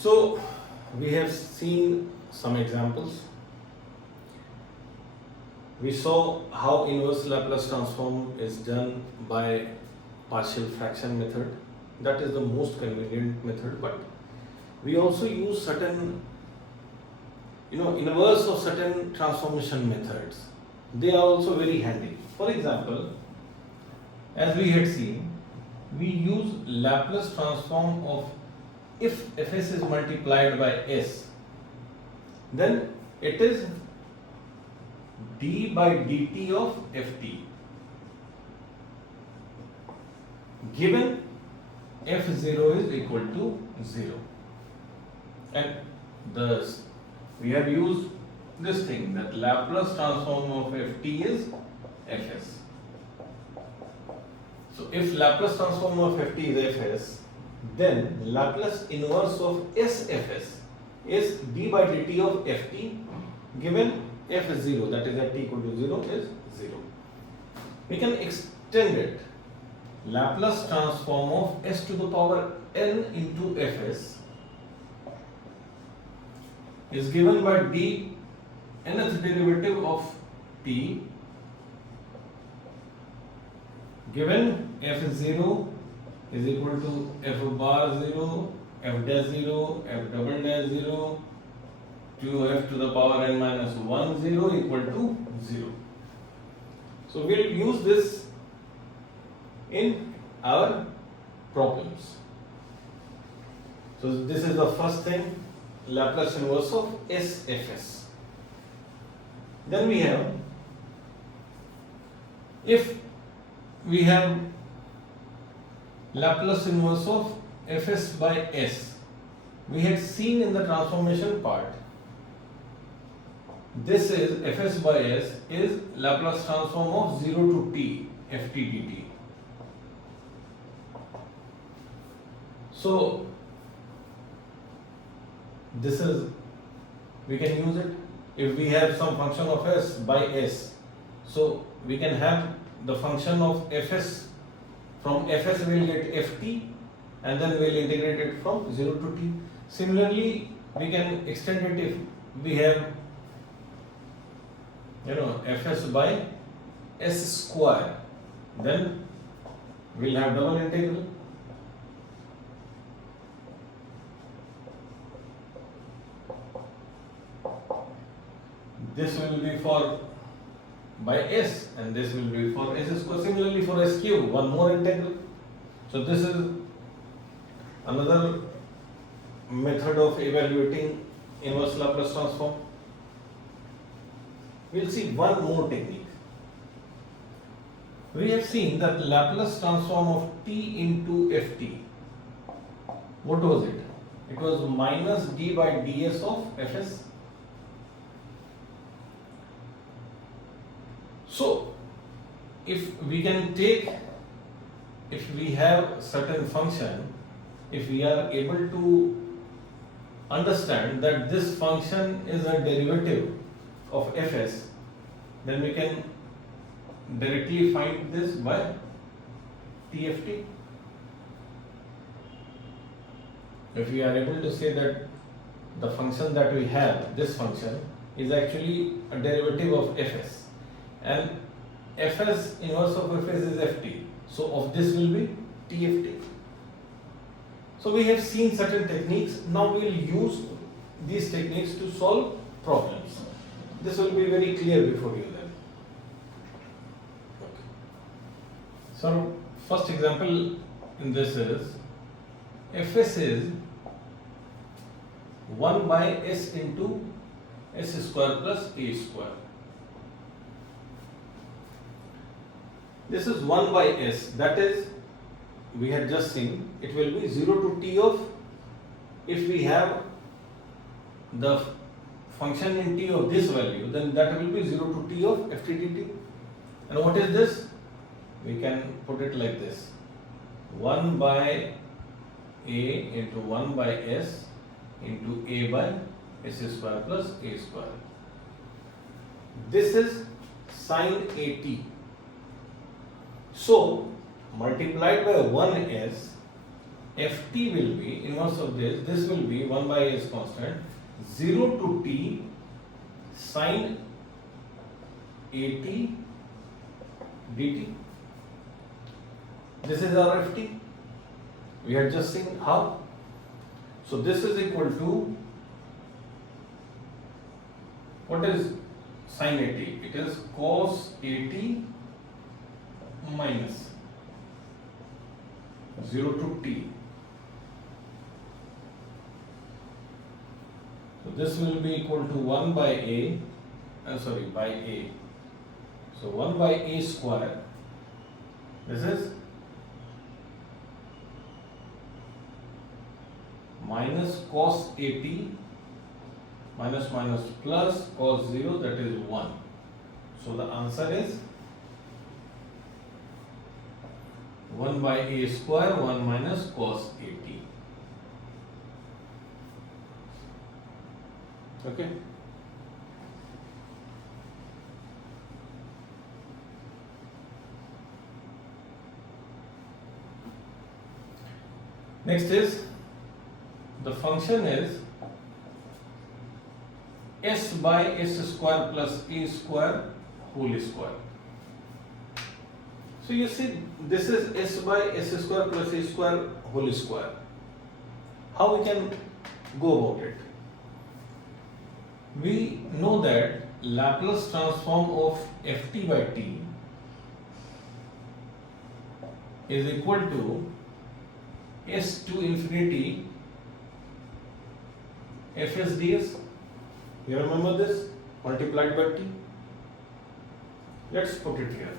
So we have seen some examples. We saw how inverse Laplace transform is done by partial fraction method. That is the most convenient method, but we also use certain inverse of certain transformation methods. They are also very handy. For example, as we had seen, we use Laplace transform of if fs is multiplied by s, then it is d by dt of ft given f0 is equal to 0, and thus we have used this thing that Laplace transform of ft is fs. So if Laplace transform of ft is fs, then Laplace inverse of sfs is d by dt of ft given f0, that is at t equal to 0 is 0. We can extend it. Laplace transform of s to the power n into fs is given by d nth derivative of t given f0 is equal to f bar 0, f dash 0, f double dash 0, 2f to the power n minus 1 0 equal to 0. So we'll use this in our problems. So this is the first thing, Laplace inverse of sfs. Then we have, if we have Laplace inverse of fs by s, we had seen in the transformation part, this is fs by s is Laplace transform of 0 to t ft dt. So this is, we can use it if we have some function of s by s, so we can have the function of fs. From fs we will get ft and then we will integrate it from 0 to t. Similarly, we can extend it if we have fs by s square, then we will have double integral. This will be for by s and this will be for s square. Similarly for s cube, one more integral. So this is another method of evaluating inverse Laplace transform. We will see one more technique. We have seen that Laplace transform of t into ft, what was it? It was minus d by ds of fs. So if we can take, if we have certain function, if we are able to understand that this function is a derivative of fs, then we can directly find this by tft. If we are able to say that the function that we have, this function, is actually a derivative of fs, and fs inverse of fs is ft, so of this will be tft. So we have seen certain techniques. Now we will use these techniques to solve problems. This will be very clear before you then. Okay. So first example in this is, fs is 1 by s into s square plus a square. This is 1 by s, that is, we had just seen, it will be 0 to t of, if we have the function in t of this value, then that will be 0 to t of ft dt. And what is this? We can put it like this, 1 by a into 1 by s into a by s square plus a square. This is sine at. So multiplied by 1s, ft will be inverse of this will be 1 by a is constant, 0 to t sine at dt. This is our ft. We had just seen how. So this is equal to, what is sine at? It is cos at minus 0 to t. So this will be equal to 1 by a, by a. So 1 by a square. This is minus cos at minus minus plus cos 0, that is 1. So the answer is 1 by a square 1 minus cos at. Okay. Next is, the function is s by s square plus a square whole square. So you see, this is s by s square plus a square whole square. How we can go about it? We know that Laplace transform of ft by t is equal to s to infinity fs ds. You remember this? Multiplied by t. Let's put it here.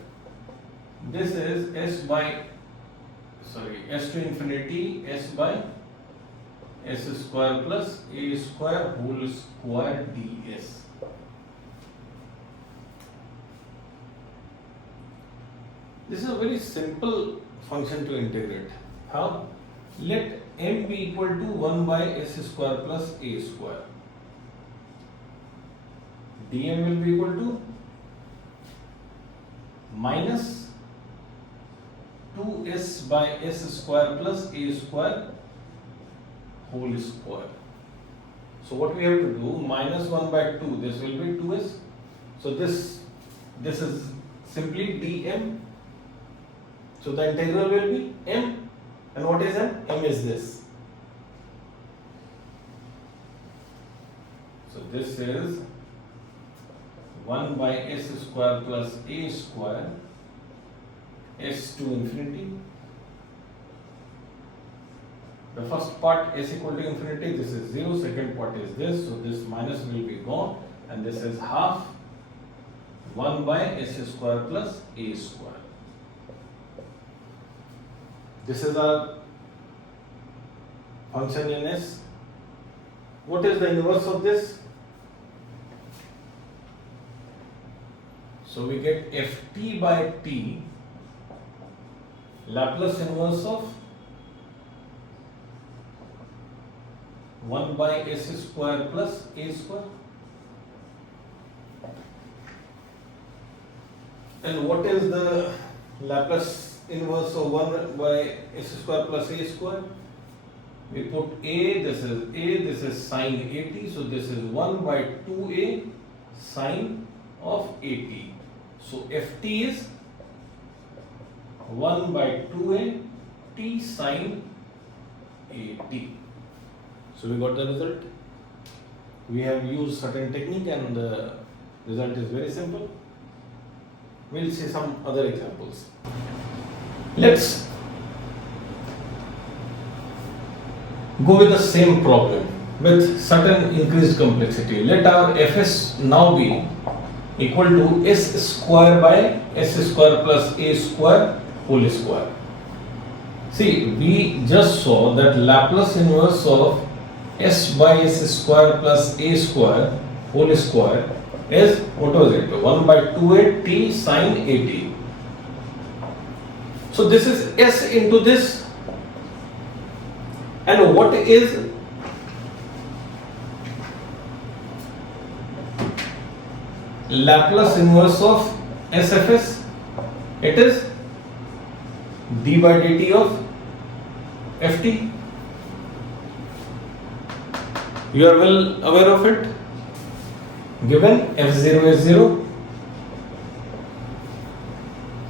This is s to infinity s by s square plus a square whole square ds. This is a very simple function to integrate. How? Let m be equal to 1 by s square plus a square. dm will be equal to minus 2s by s square plus a square whole square. So what we have to do, minus 1 by 2, this will be 2s. So this is simply dm. So the integral will be m. And what is m? M is this. So this is 1 by s square plus a square s to infinity. The first part s equal to infinity, this is 0. Second part is this. So this minus will be gone. And this is half 1 by s square plus a square. This is our function in S. What is the inverse of this? So we get ft by t, Laplace inverse of 1 by s square plus a square. And what is the Laplace inverse of 1 by s square plus a square? We put a, this is sine at, so this is 1 by 2a sine of at. So ft is 1 by 2a t sine at. So we got the result. We have used certain technique and the result is very simple. We'll see some other examples. Let's go with the same problem with certain increased complexity. Let our fs now be equal to s square by s square plus a square whole square. See, we just saw that Laplace inverse of s by s square plus a square whole square is, what was it? 1 by 2a t sine at. So this is s into this. And what is Laplace inverse of SFS? It is d by dt of ft. You are well aware of it. Given f0 is 0.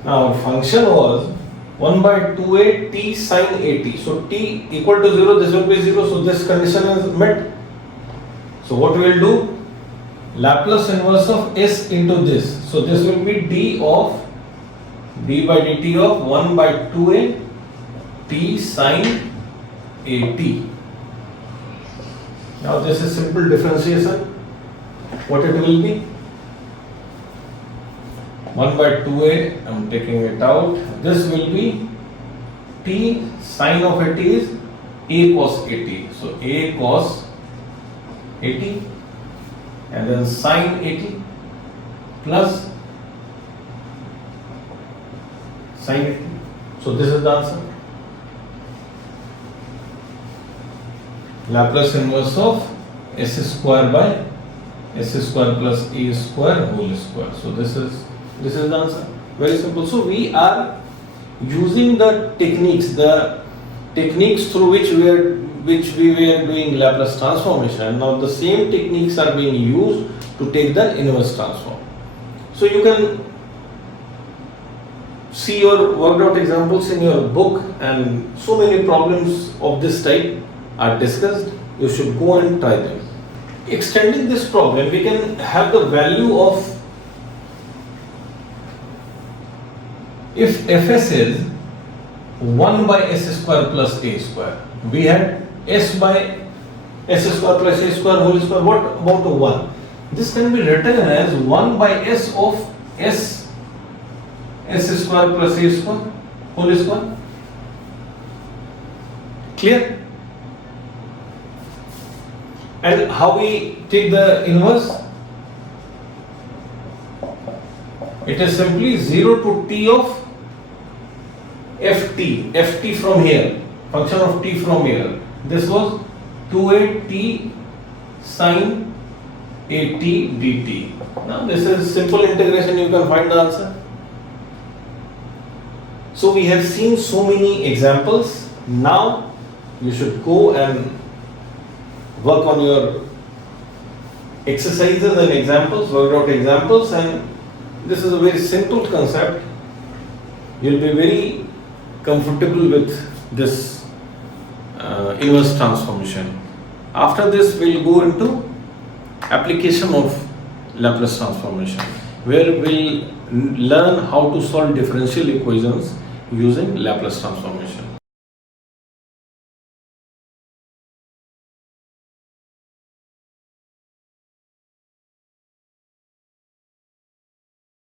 Now our function was 1 by 2a t sin at. So t equal to 0, this will be 0. So this condition is met. So what we will do? Laplace inverse of s into this. So this will be d by dt of 1 by 2a t sin at. Now this is simple differentiation. What it will be? 1 by 2a, I am taking it out. This will be t sin of at is a cos at. So a cos at and then sin at plus sin at. So this is the answer. Laplace inverse of s square by s square plus a square whole square. So this is the answer. Very simple. So we are using the techniques through which we were doing Laplace transformation. Now the same techniques are being used to take the inverse transform. So you can see your worked out examples in your book, and so many problems of this type are discussed. You should go and try them. Extending this problem, we can have the value of, if fs is 1 by s square plus a square, we had s by s square plus a square whole square. What about 1? This can be written as 1 by s of s square plus a square whole square. Clear? And how we take the inverse? It is simply 0 to t of ft from here, function of t from here. This was 2a t sin at dt. Now this is simple integration, you can find the answer. So we have seen so many examples. Now you should go and work on your exercises and examples, work out examples, and this is a very simple concept. You'll be very comfortable with this inverse transformation. After this, we'll go into application of Laplace transformation, where we'll learn how to solve differential equations using Laplace transformation.